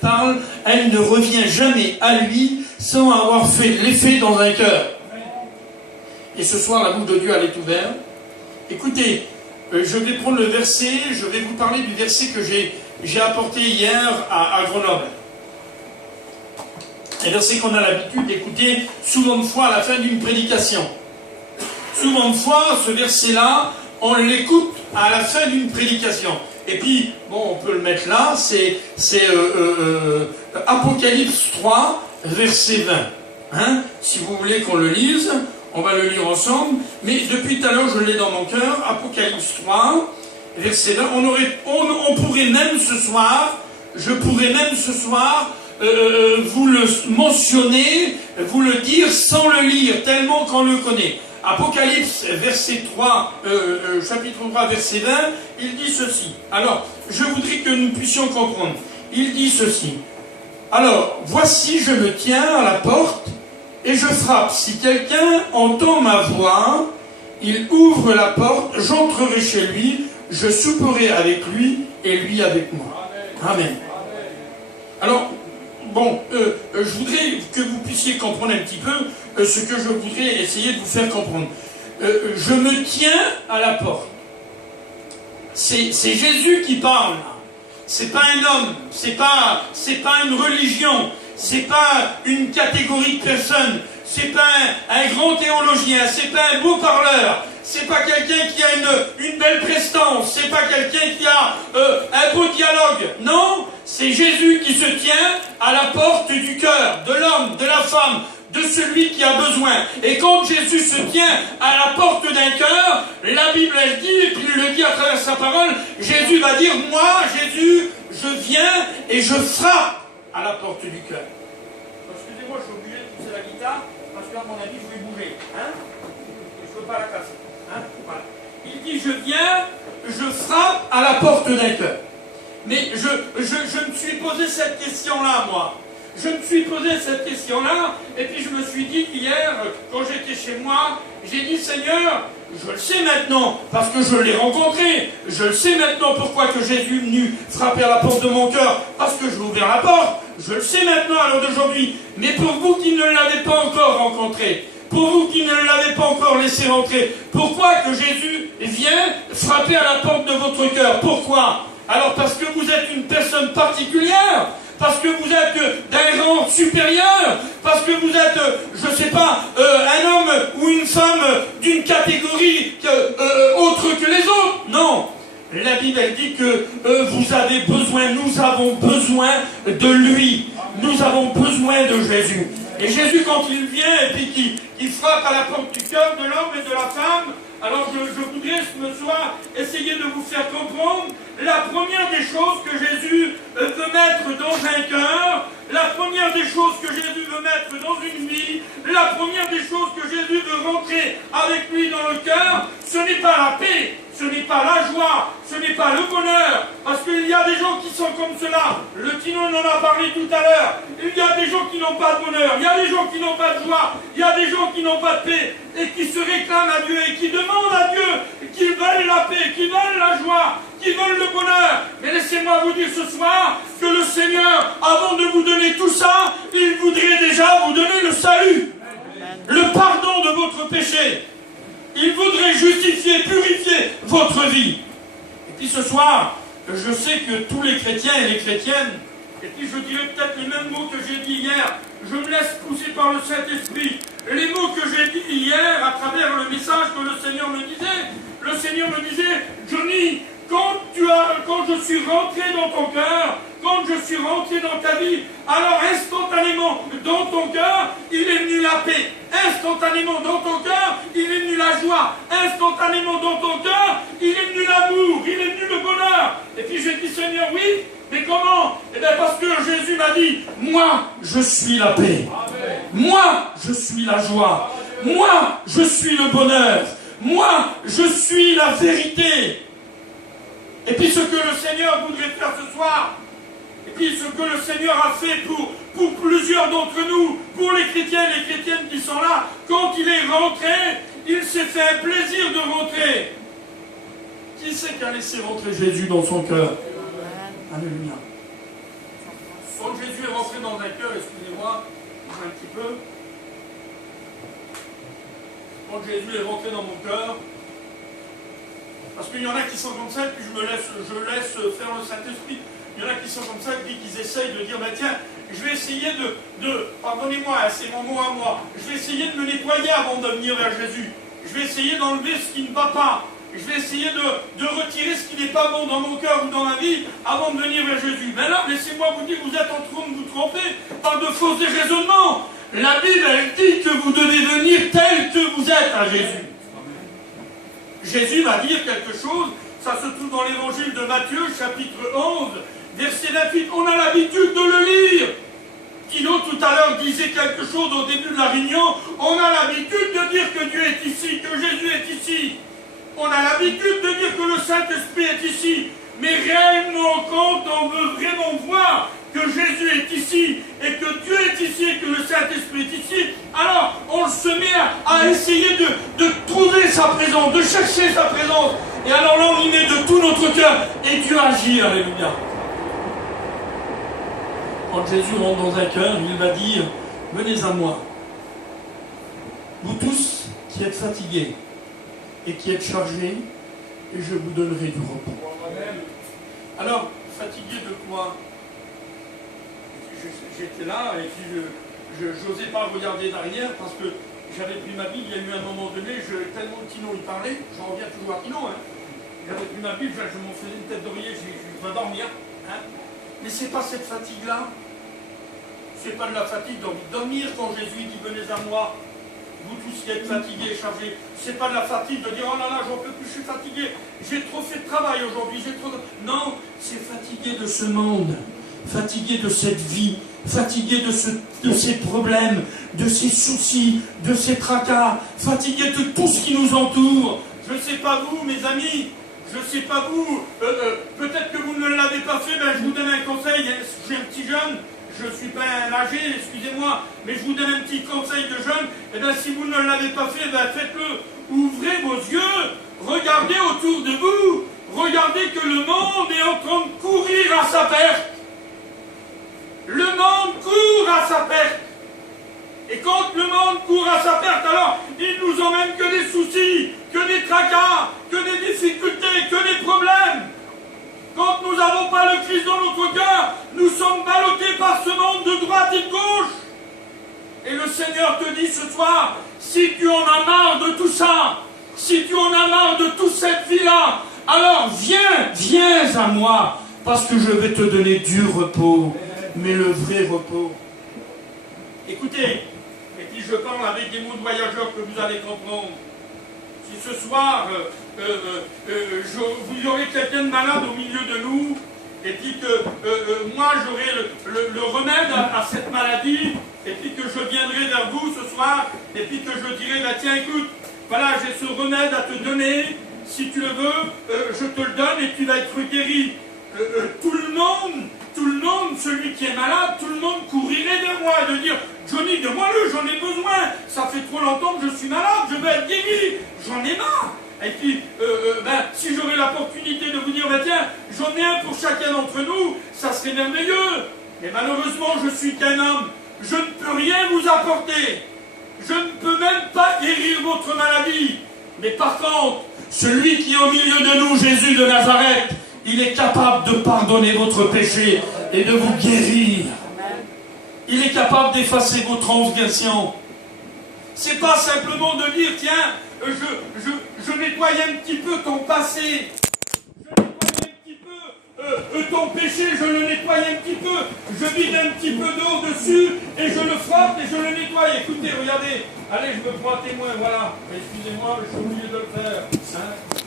parle, elle ne revient jamais à lui sans avoir fait l'effet dans un cœur. Et ce soir, la bouche de Dieu, elle est ouverte. Écoutez, je vais prendre le verset, je vais vous parler du verset que j'ai apporté hier à Grenoble. Un verset qu'on a l'habitude d'écouter souvent de fois à la fin d'une prédication. Souvent de fois, ce verset-là, on l'écoute à la fin d'une prédication. Et puis, bon, on peut le mettre là, c'est Apocalypse 3, verset 20. Hein? Si vous voulez qu'on le lise, on va le lire ensemble. Mais depuis tout à l'heure, je l'ai dans mon cœur. Apocalypse 3, verset 20. On pourrait même ce soir, je pourrais même ce soir, vous le mentionner, vous le dire sans le lire, tellement qu'on le connaît. Apocalypse, verset 3, chapitre 3, verset 20, il dit ceci. Alors, je voudrais que nous puissions comprendre. Il dit ceci. Alors, voici, je me tiens à la porte et je frappe. Si quelqu'un entend ma voix, il ouvre la porte, j'entrerai chez lui, je souperai avec lui et lui avec moi. Amen. Alors, bon, je voudrais que vous puissiez comprendre un petit peu ce que je voudrais essayer de vous faire comprendre. Je me tiens à la porte. C'est Jésus qui parle. C'est pas un homme, c'est pas une religion, c'est pas une catégorie de personnes, c'est pas un grand théologien, c'est pas un beau parleur, c'est pas quelqu'un qui a une belle prestance, c'est pas quelqu'un qui a un beau dialogue. Non, c'est Jésus qui se tient à la porte du cœur, de l'homme, de la femme, de celui qui a besoin. Et quand Jésus se tient à la porte d'un cœur, la Bible elle dit, et puis il le dit à travers sa parole, Jésus va dire, moi, Jésus, je viens et je frappe à la porte du cœur. Excusez-moi, je suis obligé de pousser la guitare, parce qu'à mon avis, je vais bouger. Hein? Je ne veux pas la casser. Hein? Voilà. Il dit, je viens, je frappe à la porte d'un cœur. Mais je me suis posé cette question-là, moi. Je me suis posé cette question-là, et puis je me suis dit hier, quand j'étais chez moi, j'ai dit, Seigneur, je le sais maintenant, parce que je l'ai rencontré, je le sais maintenant pourquoi que Jésus est venu frapper à la porte de mon cœur, parce que j'ai ouvert la porte, je le sais maintenant à l'heure d'aujourd'hui, mais pour vous qui ne l'avez pas encore rencontré, pour vous qui ne l'avez pas encore laissé rentrer, pourquoi que Jésus vient frapper à la porte de votre cœur? Pourquoi? Alors parce que vous êtes une personne particulière, parce que vous êtes d'un rang supérieur, parce que vous êtes, je ne sais pas, un homme ou une femme d'une catégorie autre que les autres. Non, la Bible elle dit que vous avez besoin, nous avons besoin de lui, nous avons besoin de Jésus. Et Jésus, quand il vient et puis qu'il frappe à la porte du cœur de l'homme et de la femme, alors je voudrais ce soir essayer de vous faire comprendre la première des choses que Jésus veut mettre dans un cœur, la première des choses que Jésus veut mettre dans une vie, la première des choses que Jésus veut rentrer avec lui dans le cœur, ce n'est pas la paix, ce n'est pas la joie, ce n'est pas le bonheur, parce qu'il y a des gens qui sont comme cela. Le Tino en a parlé tout à l'heure. Il y a des gens qui n'ont pas de bonheur, il y a des gens qui n'ont pas de joie, il y a des gens qui n'ont pas de paix, et qui se réclament à Dieu, et qui demandent à Dieu qu'ils veulent la paix, qu'ils veulent la joie, qu'ils veulent le bonheur. Mais laissez-moi vous dire ce soir que le Seigneur, avant de vous donner tout ça, il voudrait déjà vous donner le salut, le pardon de votre péché. Il voudrait justifier, purifier votre vie. Et puis ce soir, je sais que tous les chrétiens et les chrétiennes, et puis je dirais peut-être les mêmes mots que j'ai dit hier, je me laisse pousser par le Saint-Esprit, les mots que j'ai dit hier à travers le message que le Seigneur me disait. Le Seigneur me disait, Johnny, quand je suis rentré dans ton cœur, quand je suis rentré dans ta vie, alors instantanément dans ton cœur, il est venu la paix. Instantanément dans ton cœur, il est venu la joie. Instantanément dans ton cœur, il est venu l'amour, il est venu le bonheur. Et puis j'ai dit, Seigneur, oui, mais comment? Eh bien parce que Jésus m'a dit, moi, je suis la paix. Moi, je suis la joie. Moi, je suis le bonheur. Moi, je suis la vérité. Et puis ce que le Seigneur voudrait faire ce soir, et puis ce que le Seigneur a fait pour plusieurs d'entre nous, pour les chrétiens et les chrétiennes qui sont là, quand il est rentré, il s'est fait un plaisir de rentrer. Qui c'est qui a laissé rentrer Jésus dans son cœur? Alléluia. Quand Jésus est rentré dans un cœur, excusez-moi, un petit peu. Quand Jésus est rentré dans mon cœur, parce qu'il y en a qui sont comme ça, et puis je laisse faire le Saint-Esprit. Il y en a qui sont comme ça, et puis qui essayent de dire, ben tiens, je vais essayer pardonnez-moi, c'est mon mot à moi, je vais essayer de me nettoyer avant de venir vers Jésus. Je vais essayer d'enlever ce qui ne va pas. Je vais essayer de retirer ce qui n'est pas bon dans mon cœur ou dans ma vie avant de venir vers Jésus. Mais là, laissez-moi vous dire, vous êtes en train de vous tromper par de faux raisonnements. La Bible, elle dit que vous devez venir tel que vous êtes à Jésus. Jésus va dire quelque chose, ça se trouve dans l'évangile de Matthieu, chapitre 11, verset 28. On a l'habitude de le lire. Tino, tout à l'heure, disait quelque chose au début de la réunion. On a l'habitude de dire que Dieu est ici, que Jésus est ici. On a l'habitude de dire que le Saint-Esprit est ici. Mais réellement, quand on veut vraiment voir que Jésus est ici, et que Dieu est ici, et que le Saint-Esprit est ici, alors on se met à essayer de trouver sa présence, de chercher sa présence. Et alors là, on y met de tout notre cœur. Et Dieu agit, alléluia. Quand Jésus rentre dans un cœur, il va dire, venez à moi, vous tous qui êtes fatigués et qui êtes chargés, et je vous donnerai du repos. Alors, fatigué de quoi? J'étais là et puis je n'osais pas regarder derrière parce que j'avais pris ma Bible. Il y a eu un moment donné, tellement Tino il parlait, j'en reviens toujours à Tino, j'avais pris ma Bible, je m'en faisais une tête d'oreiller, je vais dormir. Mais ce n'est pas cette fatigue-là. Ce n'est pas de la fatigue d'envie de dormir quand Jésus dit venez à moi, vous tous qui êtes fatigués et chargés. Ce n'est pas de la fatigue de dire oh là là, j'en peux plus, je suis fatigué, j'ai trop fait de travail aujourd'hui, Non, c'est fatigué de ce monde, fatigué de cette vie, fatigué de ces problèmes, de ces soucis, de ces tracas, fatigué de tout ce qui nous entoure. Je ne sais pas vous, mes amis. Je ne sais pas vous, peut-être que vous ne l'avez pas fait, ben je vous donne un conseil, j'ai un petit jeune, je ne suis pas un âgé, excusez-moi, mais je vous donne un petit conseil de jeune, et bien si vous ne l'avez pas fait, ben faites-le, ouvrez vos yeux, regardez autour de vous, regardez que le monde est en train de courir à sa perte. Le monde court à sa perte. Et quand le monde court à sa perte, alors il nous emmène que des soucis, que des tracas, que des difficultés, que des problèmes. Quand nous n'avons pas le Christ dans notre cœur, nous sommes ballottés par ce monde de droite et de gauche. Et le Seigneur te dit ce soir, si tu en as marre de tout ça, si tu en as marre de toute cette vie-là, alors viens à moi, parce que je vais te donner du repos, mais le vrai repos. Écoutez, et puis je parle avec des mots de voyageurs que vous allez comprendre. Si ce soir, vous y aurez quelqu'un de malade au milieu de nous, et puis que moi j'aurai le remède à cette maladie, et puis que je viendrai vers vous ce soir, et puis que je dirai, bah, tiens écoute, voilà j'ai ce remède à te donner, si tu le veux, je te le donne et tu vas être guéri. Tout le monde, celui qui est malade, tout le monde courirait vers moi et de dire Johnny, donne-moi-le, j'en ai besoin, ça fait trop longtemps que je suis malade, je veux être guéri, j'en ai marre. Et puis, si j'aurais l'opportunité de vous dire, tiens, j'en ai un pour chacun d'entre nous, ça serait merveilleux. Mais malheureusement, je suis qu'un homme, je ne peux rien vous apporter, je ne peux même pas guérir votre maladie. Mais par contre, celui qui est au milieu de nous, Jésus de Nazareth, il est capable de pardonner votre péché et de vous guérir. Il est capable d'effacer vos transgressions. C'est pas simplement de dire, tiens, je nettoie un petit peu ton passé. Je nettoie un petit peu ton péché, je le nettoie un petit peu. Je vide un petit peu d'eau dessus et je le frotte et je le nettoie. Écoutez, regardez. Allez, je me prends un témoin, voilà. Excusez-moi, je suis obligé de le faire. Hein.